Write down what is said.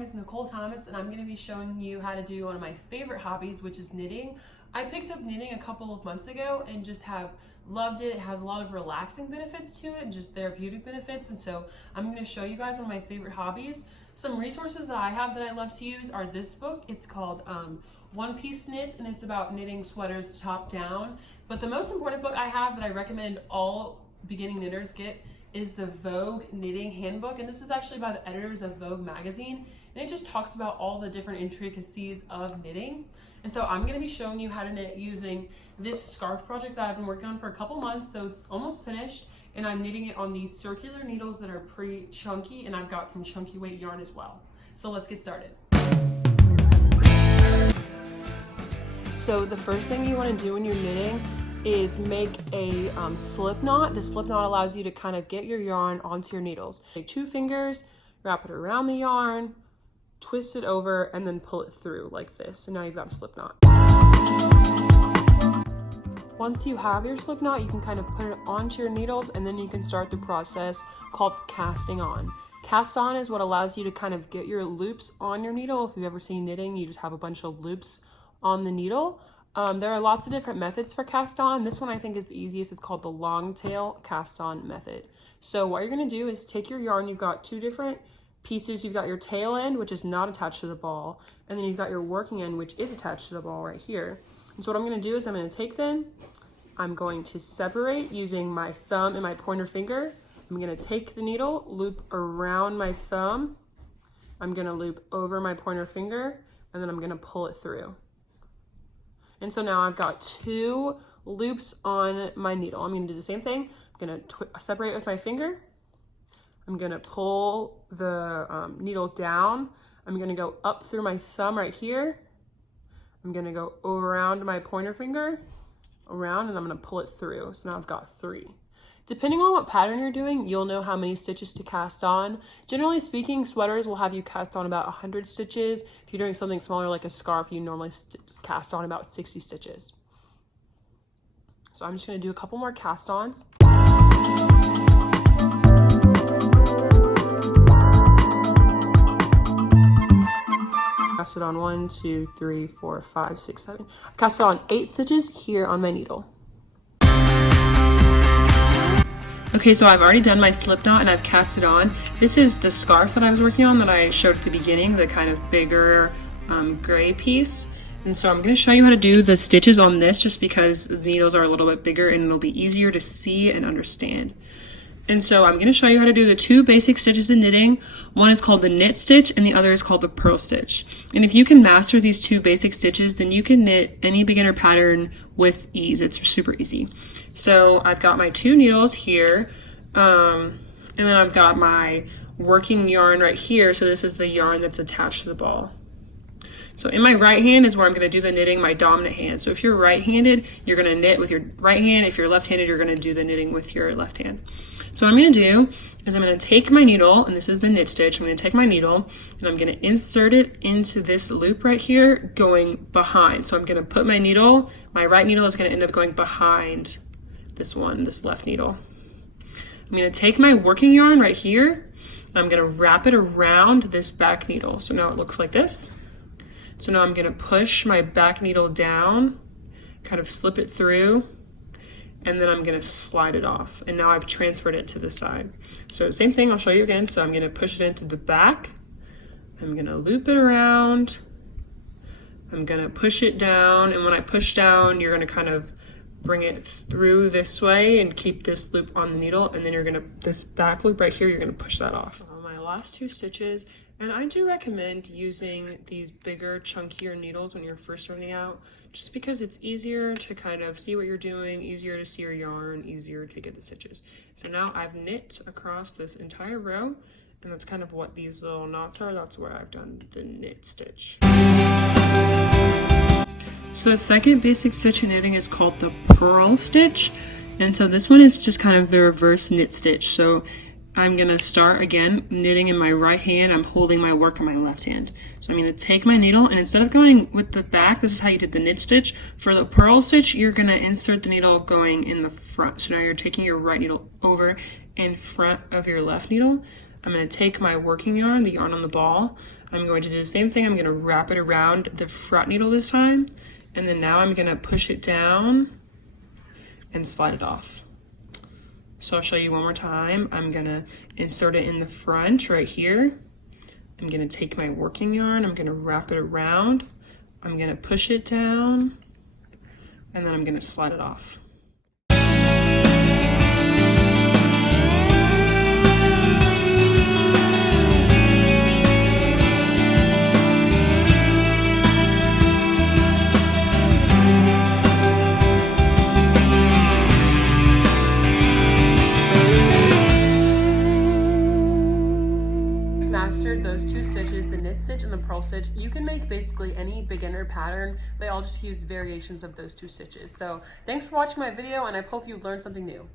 name is Nicole Thomas, and I'm going to be showing you how to do one of my favorite hobbies, which is knitting. I picked up knitting a couple of months ago and just have loved it. It has a lot of relaxing benefits to it and just therapeutic benefits, and so I'm going to show you guys one of my favorite hobbies. Some resources that I have that I love to use are this book. It's called One Piece Knits, and it's about knitting sweaters top down. But the most important book I have that I recommend all beginning knitters get is the Vogue Knitting Handbook, and this is actually by the editors of Vogue magazine, and it just talks about all the different intricacies of knitting. And so I'm going to be showing you how to knit using this scarf project that I've been working on for a couple months, so it's almost finished, and I'm knitting it on these circular needles that are pretty chunky, and I've got some chunky weight yarn as well. So let's get started. So the first thing you want to do when you're knitting is make a slip knot. The slip knot allows you to kind of get your yarn onto your needles. Take 2 fingers, wrap it around the yarn, twist it over, and then pull it through like this. And now you've got a slip knot. Once you have your slip knot, you can kind of put it onto your needles, and then you can start the process called casting on. Cast on is what allows you to kind of get your loops on your needle. If you've ever seen knitting, you just have a bunch of loops on the needle. There are lots of different methods for cast on. This one I think is the easiest. It's called the long tail cast on method. So what you're going to do is take your yarn. You've got 2 different pieces. You've got your tail end, which is not attached to the ball, and then you've got your working end, which is attached to the ball right here. And so what I'm going to do is I'm going to take them, I'm going to separate using my thumb and my pointer finger. I'm going to take the needle, loop around my thumb, I'm going to loop over my pointer finger, and then I'm going to pull it through. And so now I've got 2 loops on my needle. I'm going to do the same thing. I'm going to separate with my finger. I'm going to pull the needle down. I'm going to go up through my thumb right here. I'm going to go around my pointer finger, around, and I'm going to pull it through. So now I've got 3. Depending on what pattern you're doing, you'll know how many stitches to cast on. Generally speaking, sweaters will have you cast on about 100 stitches. If you're doing something smaller like a scarf, you normally cast on about 60 stitches. So I'm just going to do a couple more cast ons. Cast it on 1, 2, 3, 4, 5, 6, 7. I cast it on 8 stitches here on my needle. Okay, so I've already done my slip knot and I've cast it on. This is the scarf that I was working on that I showed at the beginning, the kind of bigger gray piece. And so I'm going to show you how to do the stitches on this just because the needles are a little bit bigger and it'll be easier to see and understand. And so I'm going to show you how to do the 2 basic stitches in knitting. One is called the knit stitch and the other is called the purl stitch. And if you can master these 2 basic stitches, then you can knit any beginner pattern with ease. It's super easy. So I've got my 2 needles here, and then I've got my working yarn right here. So this is the yarn that's attached to the ball. So in my right hand is where I'm going to do the knitting, my dominant hand. So if you're right-handed, you're going to knit with your right hand. If you're left-handed, you're going to do the knitting with your left hand. So what I'm going to do is I'm going to take my needle, and this is the knit stitch. I'm going to take my needle, and I'm going to insert it into this loop right here, going behind. So I'm going to put my needle, my right needle is going to end up going behind this one, this left needle. I'm going to take my working yarn right here, and I'm going to wrap it around this back needle. So now it looks like this. So now I'm going to push my back needle down, kind of slip it through, and then I'm going to slide it off. And now I've transferred it to the side. So same thing, I'll show you again. So I'm going to push it into the back. I'm going to loop it around. I'm going to push it down. And when I push down, you're going to kind of bring it through this way and keep this loop on the needle. And then you're going to, this back loop right here, you're going to push that off. My last 2 stitches. And I do recommend using these bigger, chunkier needles when you're first starting out, just because it's easier to kind of see what you're doing, easier to see your yarn, easier to get the stitches. So now I've knit across this entire row, and that's kind of what these little knots are. That's where I've done the knit stitch. So the second basic stitch in knitting is called the purl stitch. And so this one is just kind of the reverse knit stitch. So I'm going to start again knitting in my right hand. I'm holding my work in my left hand. So I'm going to take my needle, and instead of going with the back, this is how you did the knit stitch. For the purl stitch, you're going to insert the needle going in the front. So now you're taking your right needle over in front of your left needle. I'm going to take my working yarn, the yarn on the ball. I'm going to do the same thing. I'm going to wrap it around the front needle this time, and then now I'm going to push it down and slide it off. So I'll show you one more time. I'm going to insert it in the front right here. I'm going to take my working yarn, I'm going to wrap it around, I'm going to push it down, and then I'm going to slide it off. Mastered those two stitches, the knit stitch and the purl stitch. You can make basically any beginner pattern. They all just use variations of those two stitches. So thanks for watching my video, and I hope you learned something new.